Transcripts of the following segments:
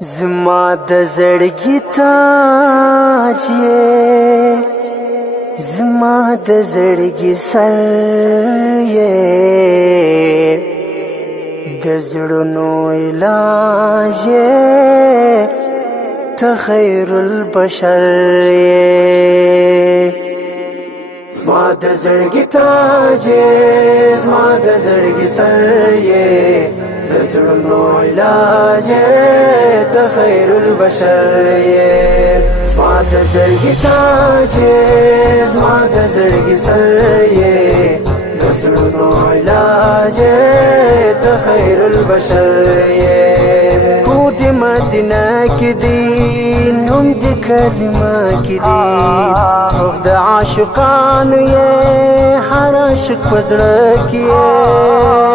زما د زړګي تاج یې، زما د زړګي سر یې، د زړونو علاج یې، ته خیر البشر یې. زما د زړګي تاج یې، زما د زړګي سر یې، د زړونو علاج یې، ته خیر البشر یې. زما د زړګي تاج یې، زما د زړګي سر یې، د زړونو علاج یې، ته خیر البشر یې. کور د مدینه کې دی، نوم د کلمه کې دی، روح د عاشقانو یې، هر عاشق په زړه کې یې.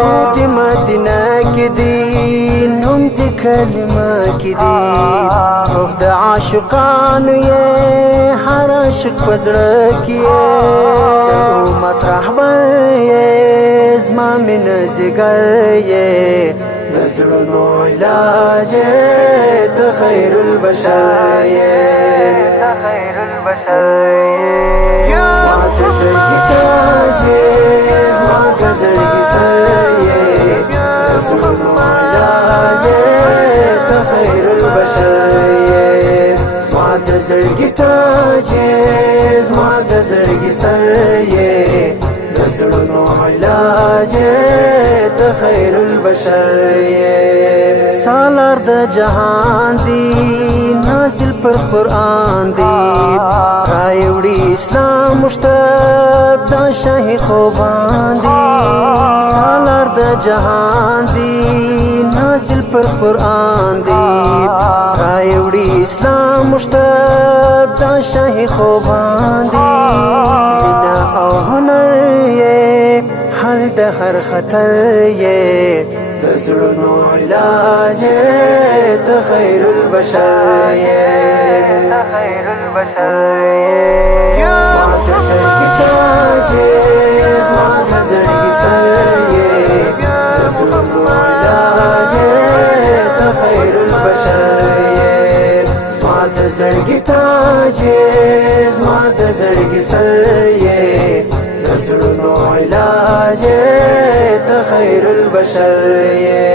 کور د مدینه کې دی، نوم د کلمه کې دی، روح د عاشقانو یې، هر عاشق په زړه کې یې. د امت رهبر یې، زما مینه جګر یې، د زړونو علاج یې، ته خیر البشر یې، ته خیر البشر یې. زما د زړګي تاج یې، زما د زړګي سر یې، د زړونو علاج یې، ته خیر البشر یې. زما د زړګي تاج یې، زما د زړګي سر یې، د زړونو علاج یې، ته خیر البشر یې. سالار د جهان دی، نازل پر قرآن دی، راوړي اسلام مشتاق د شاهي خوبان دی. سالار د جهان دی، نازل پر قرآن دی، راوړي اسلام مشتاق د شاهي خوبان دی. مینا او هنر یې، حل د هر خطر یې، د زړونو علاج یې، ته خیر البشر یې، ته خیر البشر یې. زما د زړګي تاج یې، زما د زړګي سر یې، د زړونو علاج یې، ته خیر البشر یې. زما د زړګي تاج یې، زما د زړګي سر یې، د زړونو علاج یې، ته خیر البشر یې.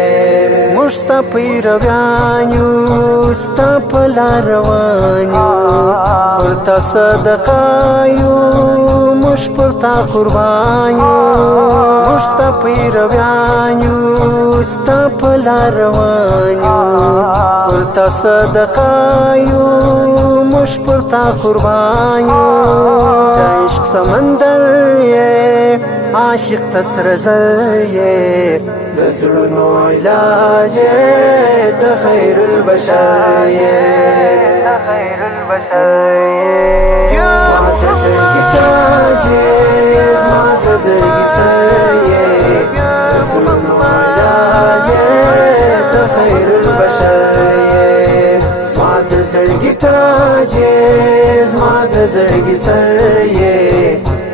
موږ ستا پیرویان یو، ستا په لار روان یو، پر تا صدقه یو، موږ پر تا قربان یو. موږ ستا پیرویان یو، ستا په لار روان یو، پر تا صدقه یو، موږ پر تا قربان یو. د عشق سمندر یې، عاشق ته سره زر یې، د زړونو علاج یې، ته خیر البشر یې، ته خیر البشر یې. زما د زړګي تاج یې، زما د زړګي سر یې، د زړونو علاج یې، ته خیر البشر یې. زما د زړګي تاج یې، زما د زړګي سر یې،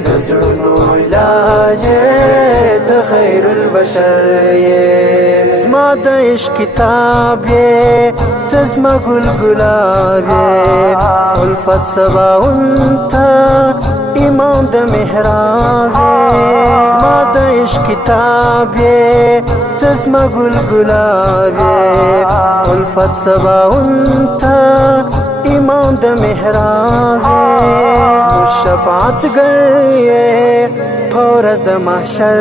د زړونو علاج یې، ته خیر البشر یې. زما د عشق کتاب یې، ته زما ګل ګلاب یې، الفت سباون ته امام د محراب یې. زما د عشق کتاب یې، ته زما ګل ګلاب یې، الفت سباون ته امام د محراب یې. زموږ شفاعت ګر یې، په ورځ د محشر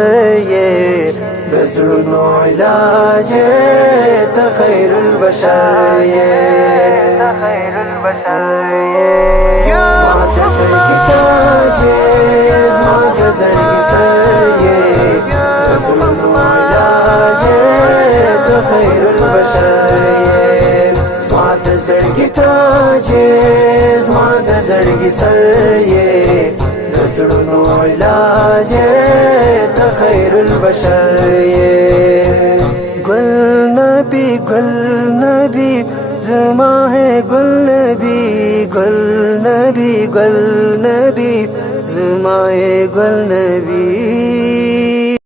یې، د زړونو علاج یې، ته خیر البشر یې، ته خیر البشر یې. زما د زړګي تاج یې، زما د زړګي سر یې، د زړونو علاج یې، ته خیر البشر یې. زما د زړګي تاج یې، زما د زړګي سر یې، د زړونو علاج یې، ته خیر البشر یې. گل نبی گل نبی زما ہے، گل نبی گل نبی گل نبی زما ہے، گل نبی